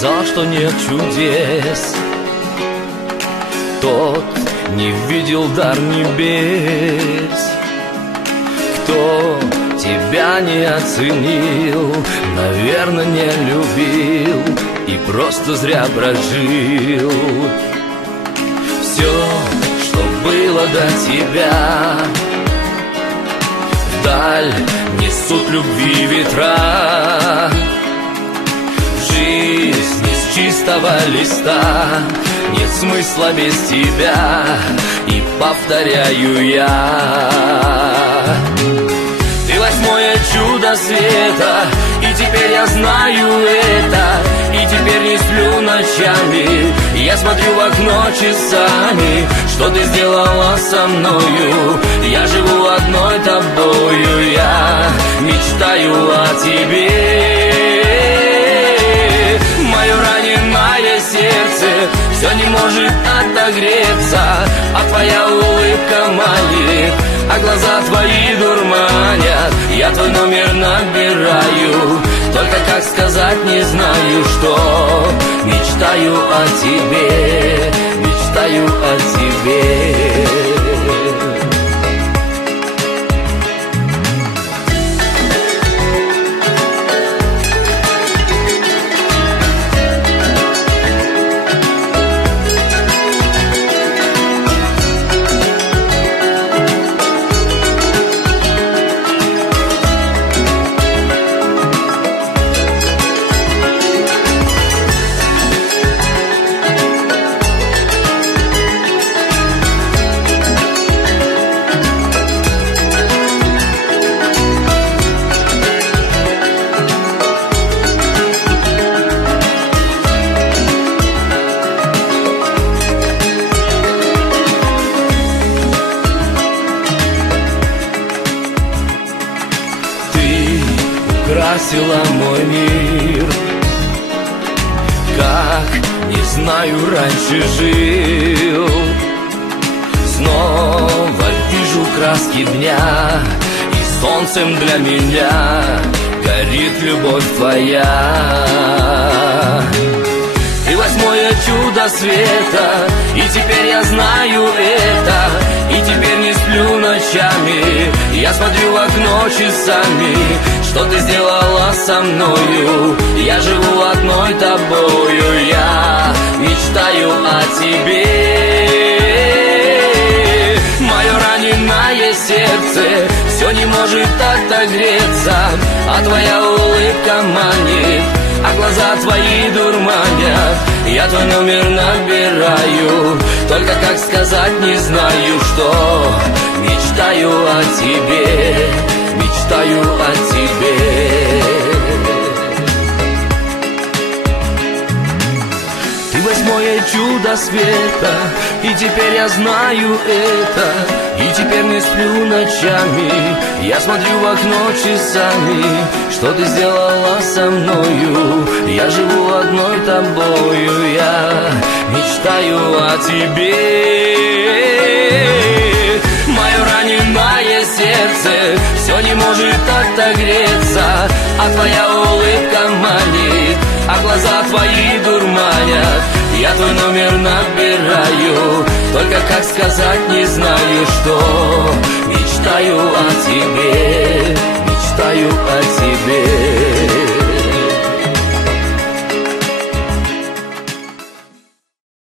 сказал, что нет чудес, тот не видел дар небес. Кто тебя не оценил, наверное, не любил и просто зря прожил. Все, что было до тебя, вдаль несут любви ветра. Жизнь из чистого листа, нет смысла без тебя, и повторяю я. Ты восьмое чудо света, и теперь я знаю это, и теперь не сплю ночами, я смотрю в окно часами. Что ты сделала со мною? Я живу одной тобою, я мечтаю о тебе. Мое раненое сердце все не может отогреться, а твоя улыбка манит, а глаза твои дурманят. Я твой номер набираю, только как сказать не знаю что. Мечтаю о тебе, мечтаю о тебе. Украсила мой мир, как, не знаю, раньше жил. Снова вижу краски дня, и солнцем для меня горит любовь твоя. Ты восьмое чудо света, и теперь я знаю это, и теперь не сплю ночами, я смотрю в окно часами. Что ты сделала со мною? Я живу одной тобою, я мечтаю о тебе. Мое раненое сердце все не может отогреться, а твоя улыбка манит, а глаза твои дурманят. Я твой номер набираю, только как сказать не знаю что. Мечтаю о тебе, мечтаю о тебе. Ты восьмое чудо света, и теперь я знаю это, и теперь не сплю ночами, я смотрю в окно часами. Что ты сделала со мною? Я живу одной тобою, я мечтаю о тебе. Мое раненое сердце все не может отогреться, а твоя улыбка манит, а глаза твои дурманят. Я твой номер набираю, только как сказать не знаю что.